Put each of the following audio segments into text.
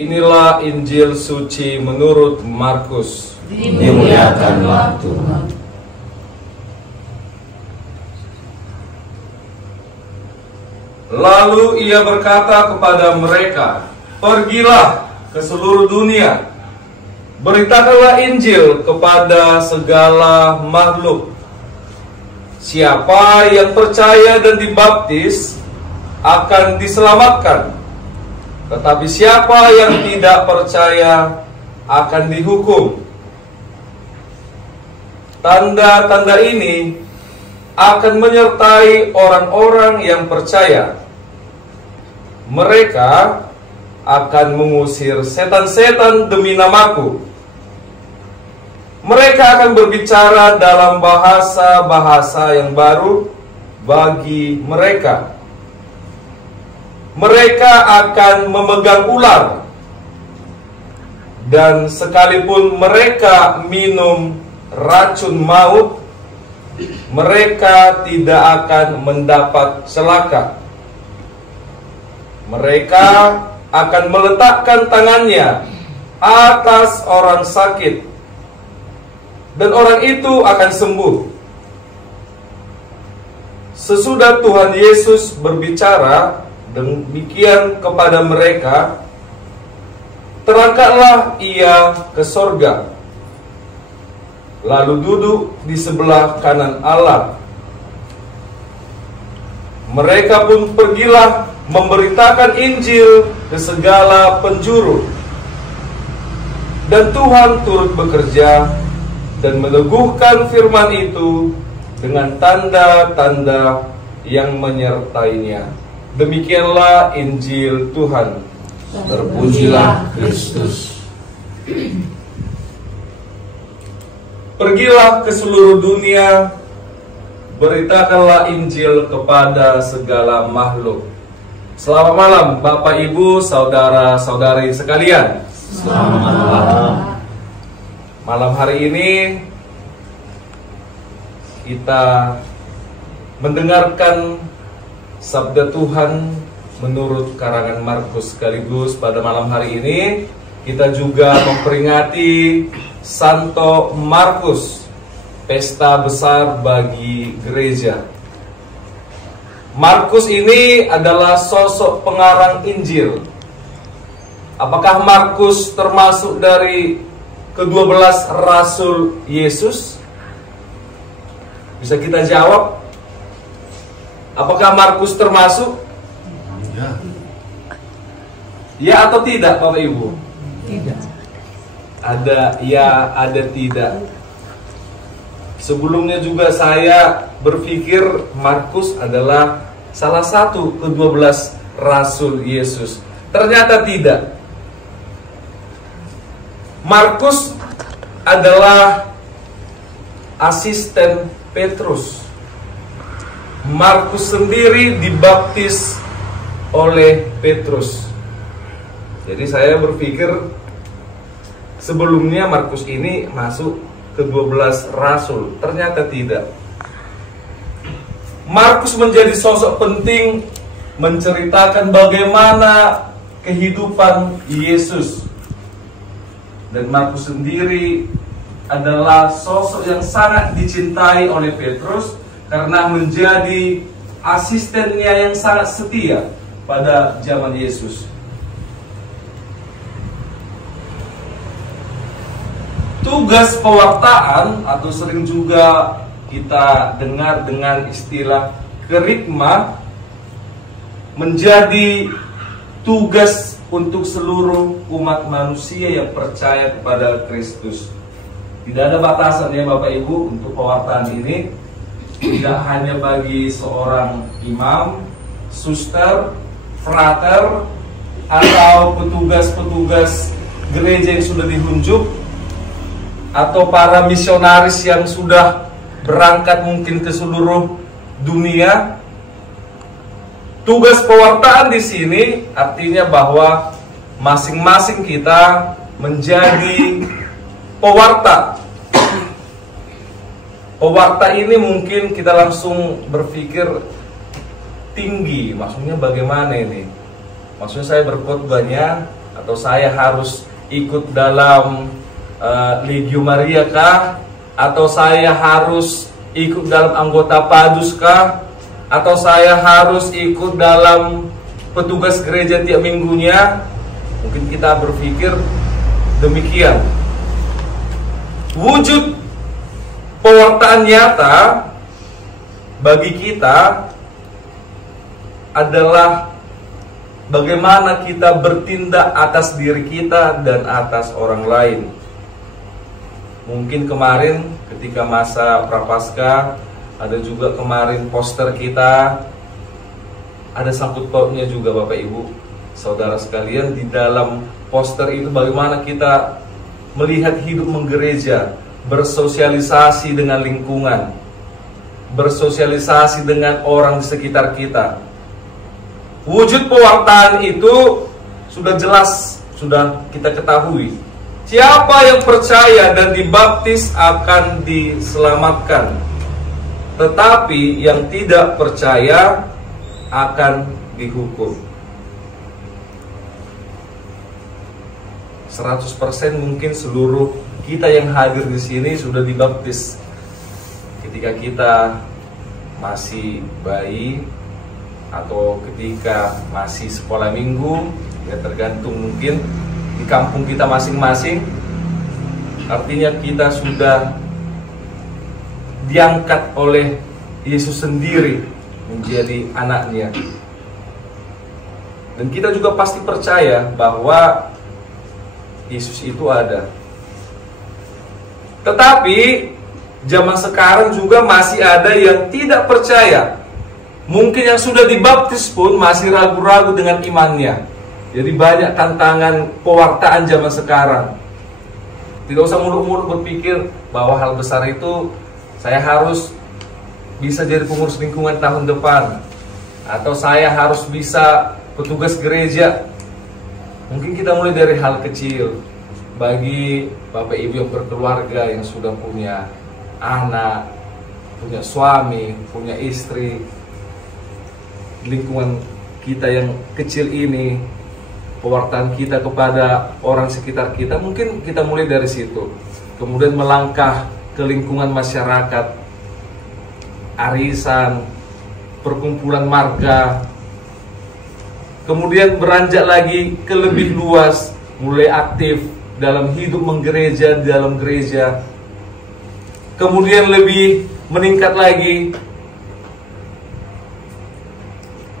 Inilah Injil suci menurut Markus. Dimuliakanlah Tuhan. Lalu ia berkata kepada mereka, "Pergilah ke seluruh dunia, beritakanlah Injil kepada segala makhluk. Siapa yang percaya dan dibaptis akan diselamatkan. Tetapi siapa yang tidak percaya akan dihukum. Tanda-tanda ini akan menyertai orang-orang yang percaya. Mereka akan mengusir setan-setan demi namaku. Mereka akan berbicara dalam bahasa-bahasa yang baru bagi mereka. Mereka akan memegang ular, dan sekalipun mereka minum racun maut, mereka tidak akan mendapat celaka. Mereka akan meletakkan tangannya atas orang sakit, dan orang itu akan sembuh." Sesudah Tuhan Yesus berbicara demikian kepada mereka, terangkatlah ia ke sorga, lalu duduk di sebelah kanan Allah. Mereka pun pergilah memberitakan Injil ke segala penjuru, dan Tuhan turut bekerja dan meneguhkan firman itu dengan tanda-tanda yang menyertainya. Demikianlah Injil Tuhan. Terpujilah Kristus. Pergilah ke seluruh dunia, beritakanlah Injil kepada segala makhluk. Selamat malam Bapak Ibu, saudara-saudari sekalian. Selamat malam. Malam hari ini kita mendengarkan Sabda Tuhan menurut karangan Markus, sekaligus pada malam hari ini kita juga memperingati Santo Markus, pesta besar bagi gereja. Markus ini adalah sosok pengarang Injil. Apakah Markus termasuk dari ke-12 Rasul Yesus? Bisa kita jawab? Apakah Markus termasuk? Ya. Ya atau tidak, Bapak Ibu? Tidak. Ada ya, ada tidak. Sebelumnya juga saya berpikir Markus adalah salah satu ke-12 Rasul Yesus. Ternyata tidak. Markus adalah asisten Petrus. Markus sendiri dibaptis oleh Petrus. Jadi saya berpikir sebelumnya Markus ini masuk ke-12 Rasul. Ternyata tidak. Markus menjadi sosok penting menceritakan bagaimana kehidupan Yesus. Dan Markus sendiri adalah sosok yang sangat dicintai oleh Petrus karena menjadi asistennya yang sangat setia pada zaman Yesus. Tugas pewartaan, atau sering juga kita dengar dengan istilah kerigma, menjadi tugas untuk seluruh umat manusia yang percaya kepada Kristus. Tidak ada batasan ya Bapak Ibu untuk pewartaan ini. Tidak hanya bagi seorang imam, suster, frater atau petugas-petugas gereja yang sudah ditunjuk, atau para misionaris yang sudah berangkat mungkin ke seluruh dunia. Tugas pewartaan di sini artinya bahwa masing-masing kita menjadi pewarta. Pewarta ini mungkin kita langsung berpikir tinggi, maksudnya bagaimana ini? Maksudnya saya berkhotbahnya atau saya harus ikut dalam Legio Maria kah? Atau saya harus ikut dalam anggota Padus kah? Atau saya harus ikut dalam petugas gereja tiap minggunya? Mungkin kita berpikir demikian. Wujud pewartaan nyata bagi kita adalah bagaimana kita bertindak atas diri kita dan atas orang lain. Mungkin kemarin ketika masa Prapaskah, ada juga kemarin poster kita, ada sangkut pautnya juga Bapak Ibu, saudara sekalian. Di dalam poster itu bagaimana kita melihat hidup menggereja, bersosialisasi dengan lingkungan, bersosialisasi dengan orang di sekitar kita. Wujud pewartaan itu sudah jelas, sudah kita ketahui. Siapa yang percaya dan dibaptis akan diselamatkan, tetapi yang tidak percaya akan dihukum. 100% mungkin seluruh kita yang hadir di sini sudah dibaptis ketika kita masih bayi atau ketika masih sekolah minggu, ya tergantung mungkin di kampung kita masing-masing. Artinya kita sudah diangkat oleh Yesus sendiri menjadi anaknya. Dan kita juga pasti percaya bahwa Yesus itu ada. Tetapi zaman sekarang juga masih ada yang tidak percaya. Mungkin yang sudah dibaptis pun masih ragu-ragu dengan imannya. Jadi banyak tantangan pewartaan zaman sekarang. Tidak usah muluk-muluk berpikir bahwa hal besar itu saya harus bisa jadi pengurus lingkungan tahun depan, atau saya harus bisa petugas gereja. Mungkin kita mulai dari hal kecil. Bagi Bapak Ibu yang berkeluarga, yang sudah punya anak, punya suami, punya istri, lingkungan kita yang kecil ini, pewartaan kita kepada orang sekitar kita, mungkin kita mulai dari situ. Kemudian melangkah ke lingkungan masyarakat, arisan, perkumpulan marga. Kemudian beranjak lagi ke lebih luas, mulai aktif dalam hidup menggereja, di dalam gereja. Kemudian lebih meningkat lagi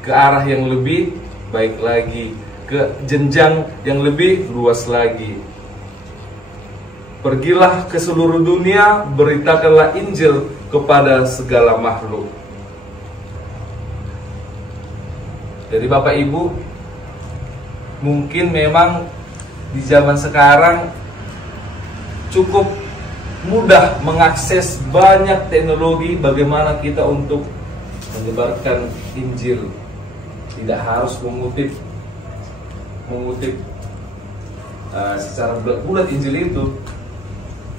ke arah yang lebih baik lagi, ke jenjang yang lebih luas lagi. Pergilah ke seluruh dunia, beritakanlah Injil kepada segala makhluk. Jadi Bapak Ibu, mungkin memang di zaman sekarang cukup mudah mengakses banyak teknologi bagaimana kita untuk menyebarkan Injil. Tidak harus mengutip secara bulat Injil itu.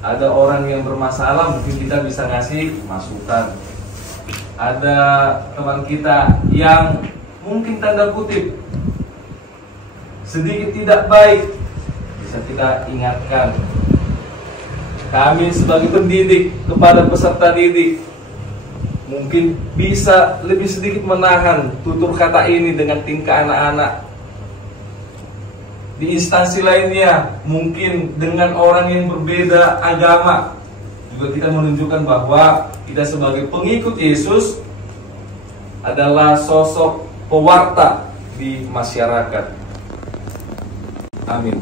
Ada orang yang bermasalah, mungkin kita bisa ngasih masukan. Ada teman kita yang mungkin tanda kutip sedikit tidak baik, bisa kita ingatkan. Kami sebagai pendidik kepada peserta didik mungkin bisa lebih sedikit menahan tutur kata ini dengan tingkah anak-anak. Di instansi lainnya, mungkin dengan orang yang berbeda agama, juga kita menunjukkan bahwa kita sebagai pengikut Yesus adalah sosok pewarta di masyarakat. Amin.